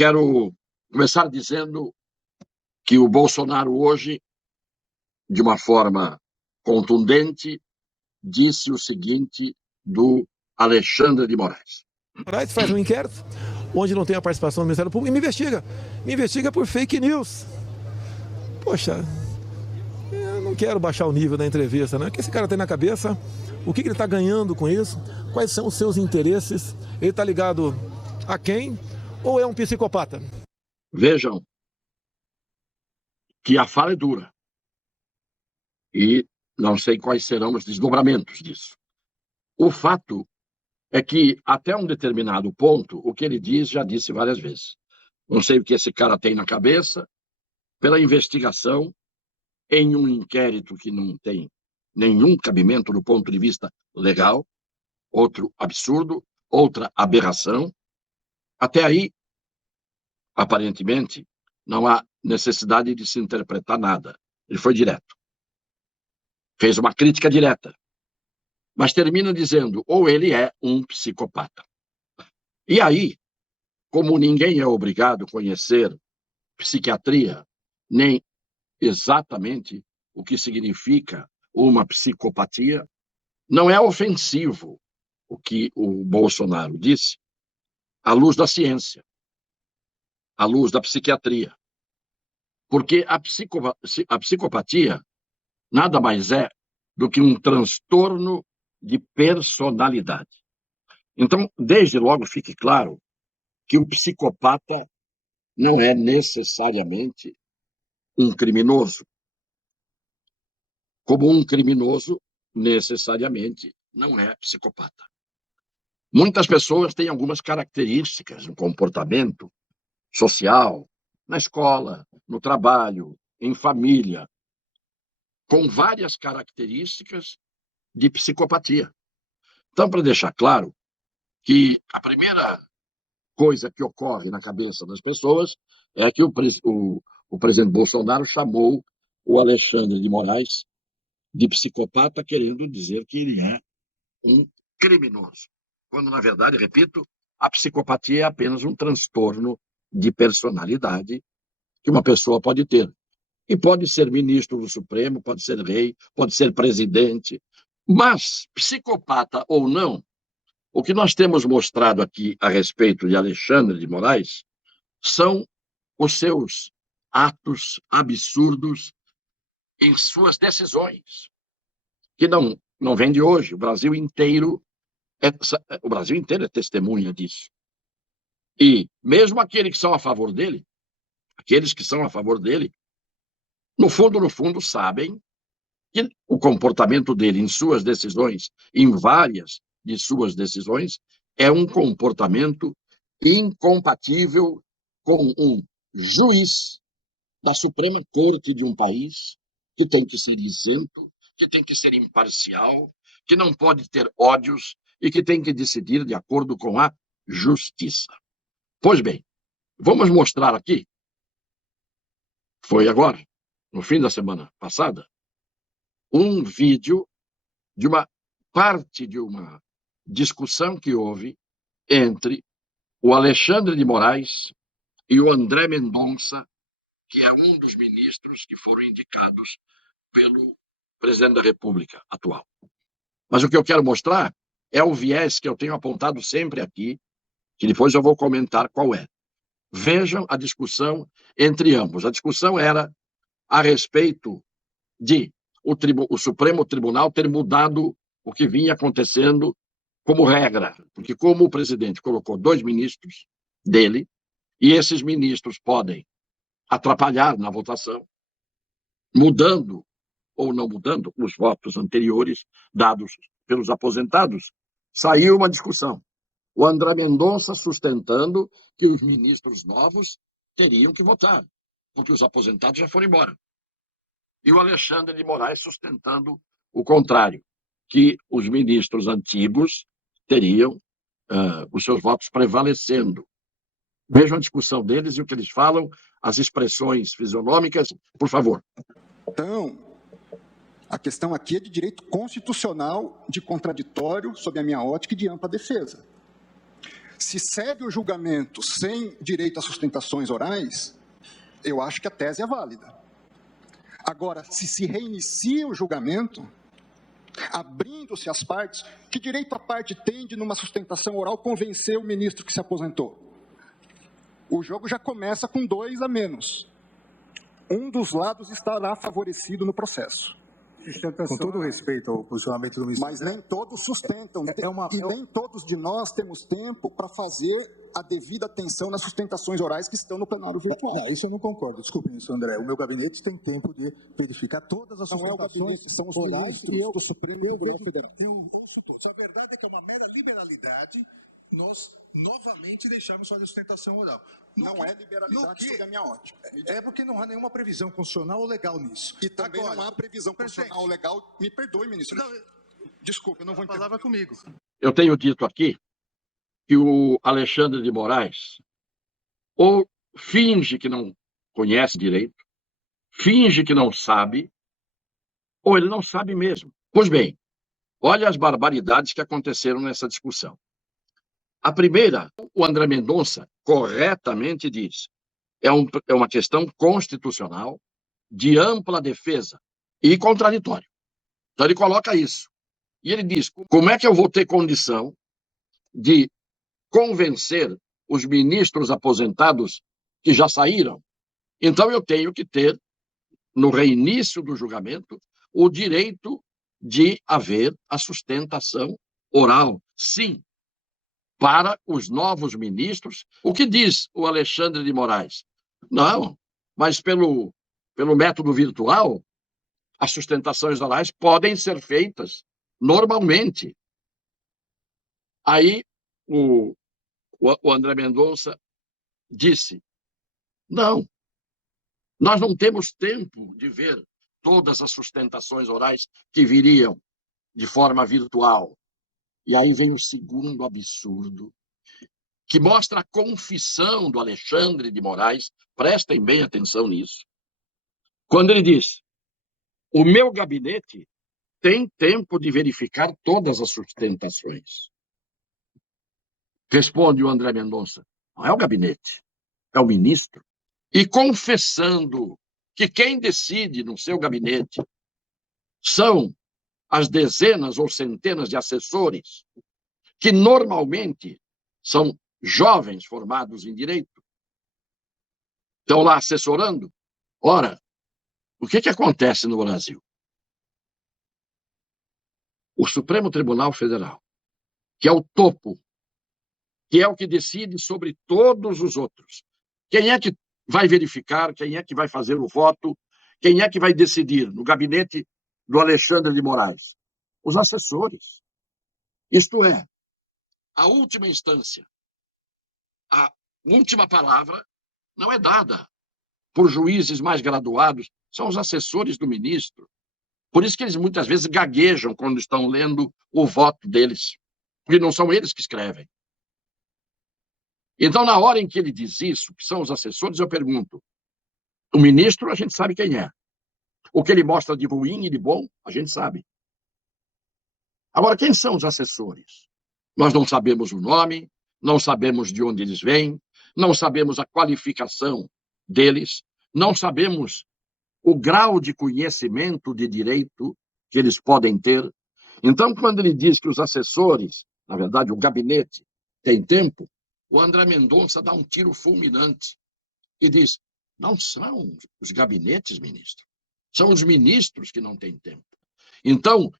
Quero começar dizendo que o Bolsonaro hoje, de uma forma contundente, disse o seguinte do Alexandre de Moraes. Moraes faz um inquérito onde não tem a participação do Ministério Público e me investiga por fake news. Poxa, eu não quero baixar o nível da entrevista, né? O que esse cara tem na cabeça? O que ele está ganhando com isso? Quais são os seus interesses? Ele está ligado a quem? Ou é um psicopata? Vejam que a fala é dura e não sei quais serão os desdobramentos disso. O fato é que, até um determinado ponto, o que ele diz, já disse várias vezes. Não sei o que esse cara tem na cabeça, pela investigação, em um inquérito que não tem nenhum cabimento do ponto de vista legal, outro absurdo, outra aberração. Até aí, aparentemente, não há necessidade de se interpretar nada. Ele foi direto. Fez uma crítica direta. Mas termina dizendo, ou ele é um psicopata. E aí, como ninguém é obrigado a conhecer psiquiatria, nem exatamente o que significa uma psicopatia, não é ofensivo o que o Bolsonaro disse à luz da ciência, à luz da psiquiatria. Porque a psicopatia nada mais é do que um transtorno de personalidade. Então, desde logo, fique claro que o psicopata não é necessariamente um criminoso. Como um criminoso, necessariamente, não é psicopata. Muitas pessoas têm algumas características no comportamento social, na escola, no trabalho, em família, com várias características de psicopatia. Então, para deixar claro que a primeira coisa que ocorre na cabeça das pessoas é que o presidente Bolsonaro chamou o Alexandre de Moraes de psicopata, querendo dizer que ele é um criminoso. Quando, na verdade, repito, a psicopatia é apenas um transtorno de personalidade que uma pessoa pode ter. E pode ser ministro do Supremo, pode ser rei, pode ser presidente. Mas, psicopata ou não, o que nós temos mostrado aqui a respeito de Alexandre de Moraes são os seus atos absurdos em suas decisões, que não vem de hoje. O Brasil inteiro é testemunha disso. E mesmo aqueles que são a favor dele, no fundo, sabem que o comportamento dele em suas decisões, em várias de suas decisões, é um comportamento incompatível com um juiz da Suprema Corte de um país que tem que ser isento, que tem que ser imparcial, que não pode ter ódios e que tem que decidir de acordo com a justiça. Pois bem, vamos mostrar aqui, foi agora, no fim da semana passada, um vídeo de uma parte de uma discussão que houve entre o Alexandre de Moraes e o André Mendonça, que é um dos ministros que foram indicados pelo presidente da República atual. Mas o que eu quero mostrar é o viés que eu tenho apontado sempre aqui, que depois eu vou comentar qual é. Vejam a discussão entre ambos. A discussão era a respeito de o Supremo Tribunal ter mudado o que vinha acontecendo como regra, porque como o presidente colocou 2 ministros dele, e esses ministros podem atrapalhar na votação, mudando ou não mudando os votos anteriores dados pelos aposentados, saiu uma discussão. O André Mendonça sustentando que os ministros novos teriam que votar, porque os aposentados já foram embora. E o Alexandre de Moraes sustentando o contrário, que os ministros antigos teriam os seus votos prevalecendo. Vejam a discussão deles e o que eles falam, as expressões fisionômicas, por favor. Então, a questão aqui é de direito constitucional, de contraditório, sob a minha ótica, e de ampla defesa. Se segue o julgamento sem direito a sustentações orais, eu acho que a tese é válida. Agora, se reinicia o julgamento, abrindo-se as partes, que direito a parte tem de, numa sustentação oral, convencer o ministro que se aposentou? O jogo já começa com 2 a menos. Um dos lados estará favorecido no processo. Com todo respeito ao posicionamento do ministro. Mas nem todos sustentam. Nem todos de nós temos tempo para fazer a devida atenção nas sustentações orais que estão no plenário virtual. Isso eu não concordo. Desculpe, ministro André. O meu gabinete tem tempo de verificar todas as sustentações não é o gabinete, são os ministros do Supremo Tribunal Federal. Eu ouço todos. A verdade é que é uma mera liberalidade nós novamente deixarmos fazer sustentação oral. Não é liberalidade sob a minha ótica. É porque não há nenhuma previsão constitucional ou legal nisso. E também não há previsão constitucional ou legal. Me perdoe, ministro. Desculpe, eu não vou entender. Palavra comigo. Eu tenho dito aqui que o Alexandre de Moraes ou finge que não conhece direito, finge que não sabe, ou ele não sabe mesmo. Pois bem, olha as barbaridades que aconteceram nessa discussão. A primeira, o André Mendonça corretamente diz, é uma questão constitucional de ampla defesa e contraditório. Então ele coloca isso. E ele diz, como é que eu vou ter condição de convencer os ministros aposentados que já saíram? Então eu tenho que ter, no reinício do julgamento, o direito de haver a sustentação oral. Sim, para os novos ministros. O que diz o Alexandre de Moraes? Não, mas pelo método virtual, as sustentações orais podem ser feitas normalmente. Aí o André Mendonça disse, não, nós não temos tempo de ver todas as sustentações orais que viriam de forma virtual. E aí vem o segundo absurdo, que mostra a confissão do Alexandre de Moraes, prestem bem atenção nisso, quando ele diz, o meu gabinete tem tempo de verificar todas as sustentações. Responde o André Mendonça, não é o gabinete, é o ministro. E confessando que quem decide no seu gabinete são as dezenas ou centenas de assessores, que normalmente são jovens formados em direito, estão lá assessorando. Ora, o que acontece no Brasil? O Supremo Tribunal Federal, que é o topo, que é o que decide sobre todos os outros. Quem é que vai verificar, quem é que vai fazer o voto, quem é que vai decidir no gabinete do Alexandre de Moraes? Os assessores. Isto é, a última instância, a última palavra não é dada por juízes mais graduados, são os assessores do ministro. Por isso que eles muitas vezes gaguejam quando estão lendo o voto deles, porque não são eles que escrevem. Então, na hora em que ele diz isso, que são os assessores, eu pergunto, o ministro a gente sabe quem é. O que ele mostra de ruim e de bom, a gente sabe. Agora, quem são os assessores? Nós não sabemos o nome, não sabemos de onde eles vêm, não sabemos a qualificação deles, não sabemos o grau de conhecimento de direito que eles podem ter. Então, quando ele diz que os assessores, na verdade, o gabinete, tem tempo, o André Mendonça dá um tiro fulminante e diz, não são os gabinetes, ministro, são os ministros que não têm tempo. Então,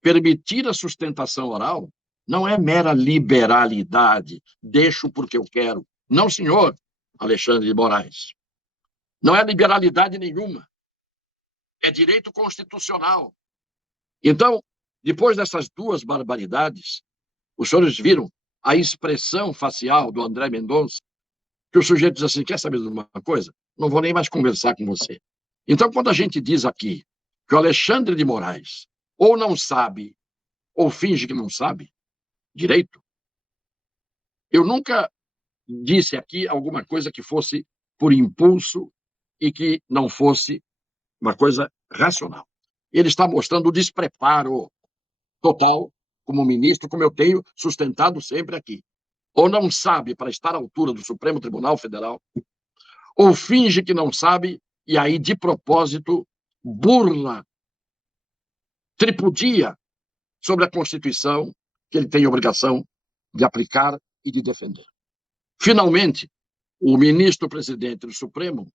permitir a sustentação oral não é mera liberalidade, deixo porque eu quero. Não, senhor Alexandre de Moraes. Não é liberalidade nenhuma. É direito constitucional. Então, depois dessas duas barbaridades, os senhores viram a expressão facial do André Mendonça, que o sujeito diz assim, quer saber de uma coisa? Não vou nem mais conversar com você. Então, quando a gente diz aqui que o Alexandre de Moraes ou não sabe, ou finge que não sabe direito, eu nunca disse aqui alguma coisa que fosse por impulso e que não fosse uma coisa racional. Ele está mostrando o despreparo total como ministro, como eu tenho sustentado sempre aqui. ou não sabe para estar à altura do Supremo Tribunal Federal, ou finge que não sabe e aí, de propósito, burla, tripudia sobre a Constituição que ele tem obrigação de aplicar e de defender. Finalmente, o ministro-presidente do Supremo,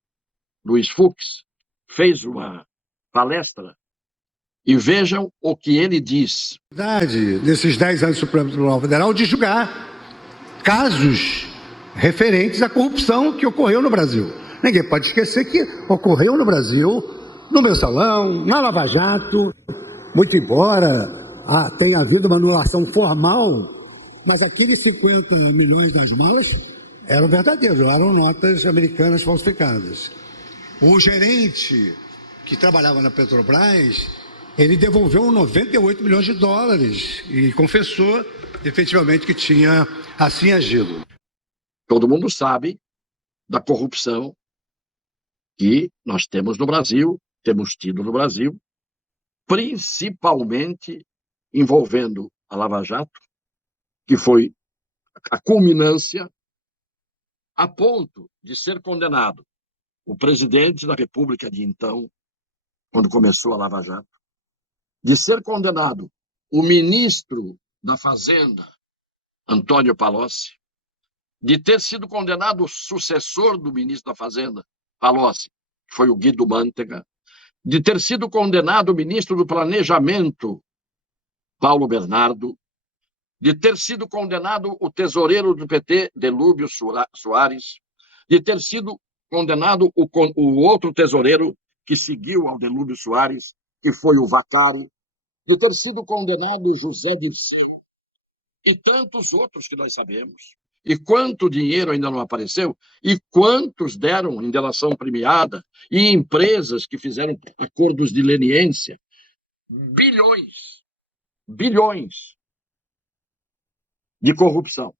Luiz Fux, fez uma palestra e vejam o que ele diz. Desses 10 anos do Supremo Tribunal Federal, de julgar casos referentes à corrupção que ocorreu no Brasil. Ninguém pode esquecer que ocorreu no Brasil, no Mensalão, na Lava Jato. Muito embora tenha havido uma anulação formal, mas aqueles 50 milhões nas malas eram verdadeiros, eram notas americanas falsificadas. O gerente que trabalhava na Petrobras, ele devolveu 98 milhões de dólares e confessou efetivamente que tinha assim agido. Todo mundo sabe da corrupção que nós temos no Brasil, temos tido no Brasil, principalmente envolvendo a Lava Jato, que foi a culminância a ponto de ser condenado o presidente da República de então, quando começou a Lava Jato, de ser condenado o ministro da Fazenda, Antônio Palocci, de ter sido condenado o sucessor do ministro da Fazenda, Palocci, que foi o Guido Mantega, de ter sido condenado o ministro do Planejamento, Paulo Bernardo, de ter sido condenado o tesoureiro do PT, Delúbio Soares, de ter sido condenado o outro tesoureiro que seguiu ao Delúbio Soares, que foi o Vacari, de ter sido condenado o José Dirceu, e tantos outros que nós sabemos. E quanto dinheiro ainda não apareceu, e quantos deram em delação premiada, e empresas que fizeram acordos de leniência. Bilhões de corrupção.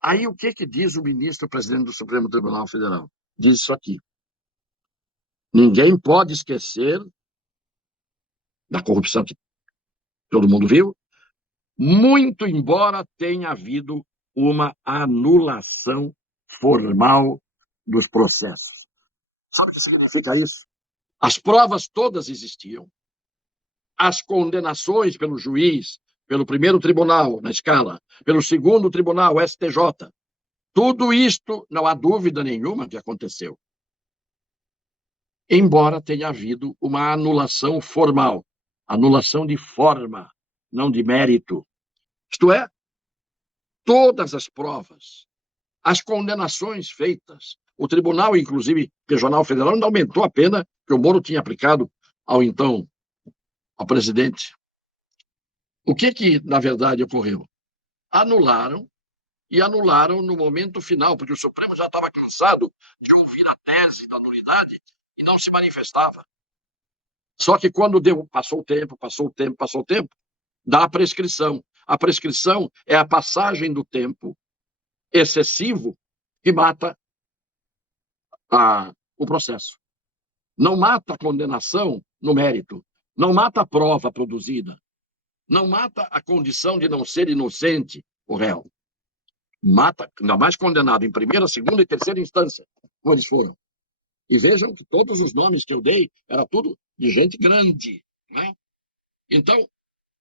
Aí o que diz o ministro-presidente do Supremo Tribunal Federal? Diz isso aqui. Ninguém pode esquecer da corrupção que todo mundo viu, muito embora tenha havido uma anulação formal dos processos. Sabe o que significa isso? As provas todas existiam. As condenações pelo juiz, pelo primeiro tribunal, na escala, pelo segundo tribunal, STJ, tudo isto, não há dúvida nenhuma que aconteceu. Embora tenha havido uma anulação formal, anulação de forma, não de mérito. Isto é, todas as provas, as condenações feitas, o Tribunal, inclusive, Regional Federal, ainda aumentou a pena que o Moro tinha aplicado ao presidente. O que, na verdade, ocorreu? Anularam no momento final, porque o Supremo já estava cansado de ouvir a tese da nulidade e não se manifestava. Só que quando passou o tempo, dá a prescrição. A prescrição é a passagem do tempo excessivo que mata o processo. Não mata a condenação no mérito, não mata a prova produzida, não mata a condição de não ser inocente o réu. Mata, ainda mais condenado em primeira, segunda e terceira instância, como eles foram. E vejam que todos os nomes que eu dei era tudo de gente grande, né? Então,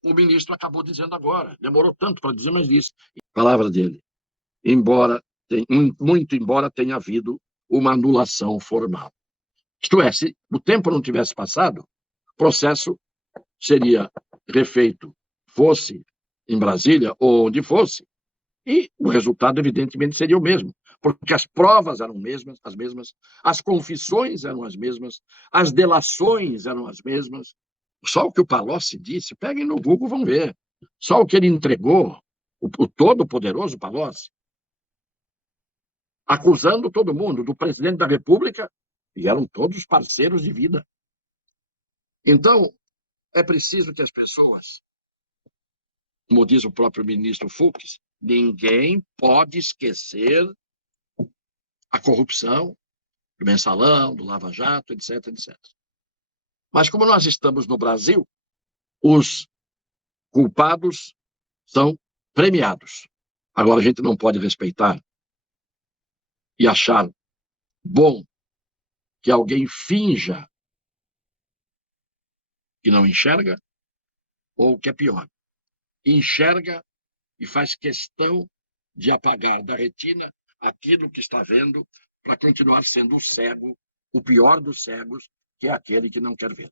o ministro acabou dizendo agora, demorou tanto para dizer, mas disse. Palavra dele. Muito embora tenha havido uma anulação formal. Isto é, se o tempo não tivesse passado, o processo seria refeito, fosse em Brasília ou onde fosse, e o resultado, evidentemente, seria o mesmo, porque as provas eram as mesmas, as confissões eram as mesmas, as delações eram as mesmas. Só o que o Palocci disse, peguem no Google, vão ver. Só o que ele entregou, o todo-poderoso Palocci, acusando todo mundo, do presidente da República, e eram todos parceiros de vida. Então, é preciso que as pessoas, como diz o próprio ministro Fux, ninguém pode esquecer a corrupção do Mensalão, do Lava Jato, etc, etc. Mas como nós estamos no Brasil, os culpados são premiados. Agora, a gente não pode respeitar e achar bom que alguém finja que não enxerga, ou o que é pior, enxerga e faz questão de apagar da retina aquilo que está vendo para continuar sendo o cego, o pior dos cegos, que é aquele que não quer ver.